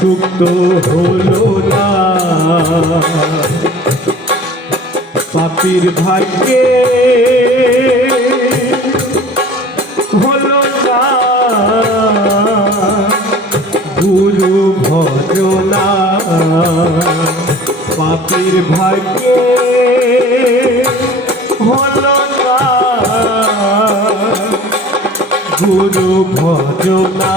সুক্ত হলো না। পাপির ভাগ্যে হলো না। গুরু ভজনা। পাপির ভাগ্যে হলো না। গুরু ভজনা।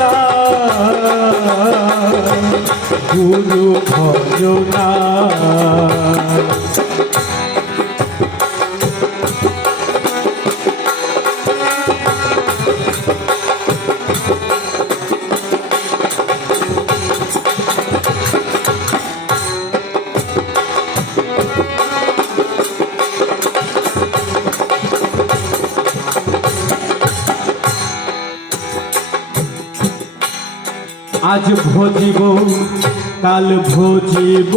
না গুরু হলো না আজ ভজিব, কাল ভজিব,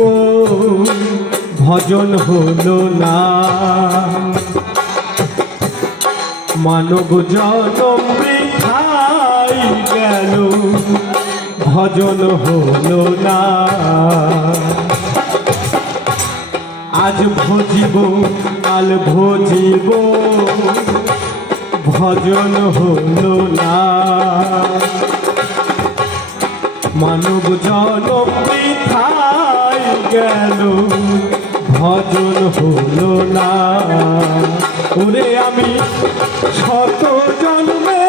ভজন হলো না। মানব জনম বৃথাই গেল ভজন হলো না। আজ ভজিব, কাল ভজিব, ভজন হলো না। মানব জনম বৃথায় গেল? ভজন হলো না। ওরে আমি শত জন্মের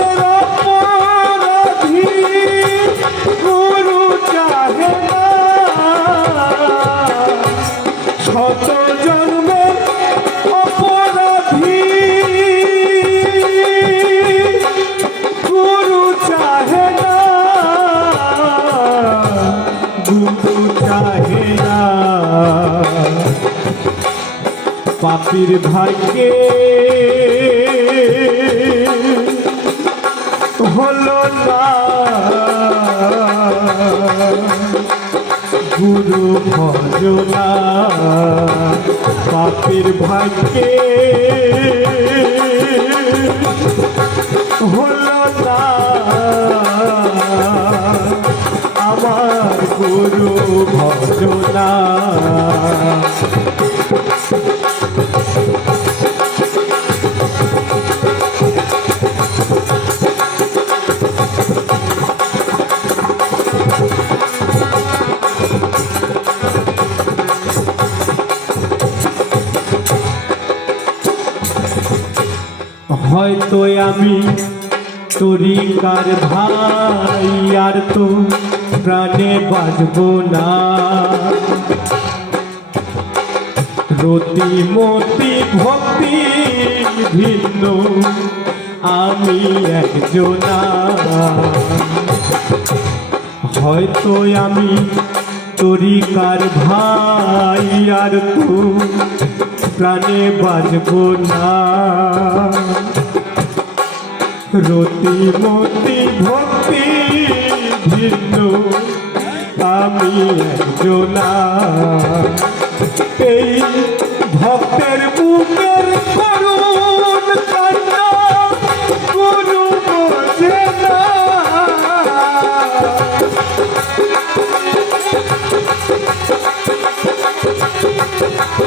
পাপির ভাগ্যে হলো না। গুরু ভজনা পাপির ভাগ্যে হলো না। আমার গুরু ভজনা হয়তো আমি তরিকার ভাই আর তো প্রাণে বাজব না। রতি মতি ভক্তি ভিন্ন, আমি একজনা। হয়তো আমি তরিকার ভাই আর তো প্রাণে বাজব না। রতি মতি ভক্তি ভিন্ন আমি একজনা।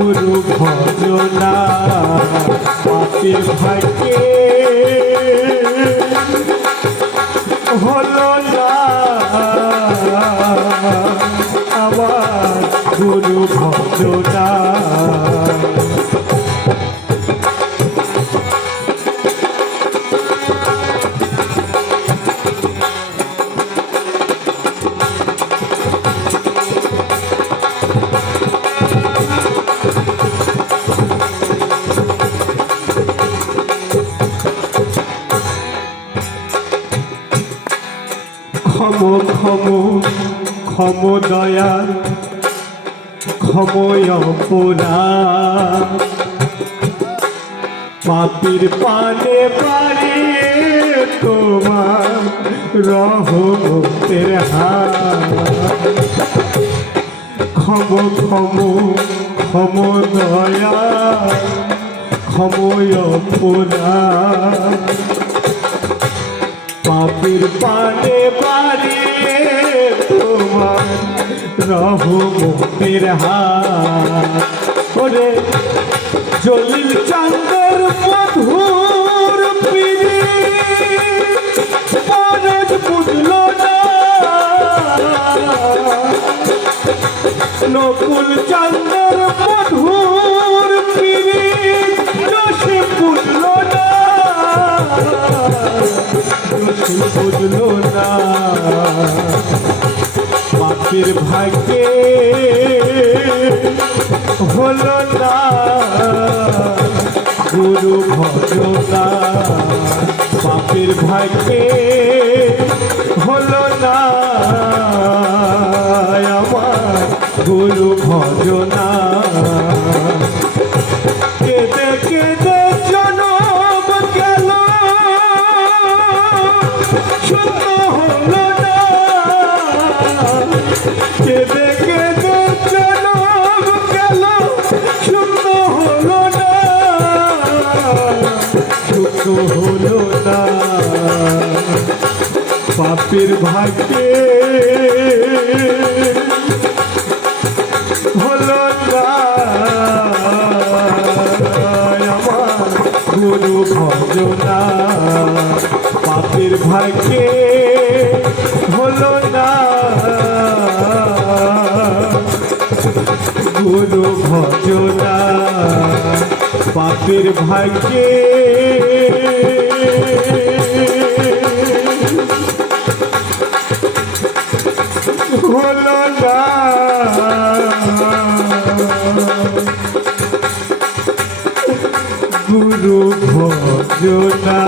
গুরু ভজনা পাপে ভাইকে হলো না। আমার গুরু ভজনা ক্ষম ক্ষম ক্ষম দয়া ক্ষময় পুরা পাপির পানে পারে তোমার রহমতের ক্ষম ক্ষম ক্ষম দয়া, ক্ষময় পুরা পাপির পানে পারে তোমার রহমতের হাত। ওরে জলিল চাঁদের মধুর পিড়ি। বুঝল না। পাখির ভাগ্যে হলো না। গুরু ভজনা পাপির ভাগ্যে হলো না। আমার গুরু ভজনা পাপের ভাগ্যে। হলো না আমার গুরু ভজনা। পাপের ভাগ্যে হলো না গুরু ভজনা। পাপের ভাগ্যে হলো না গুরু ভজনা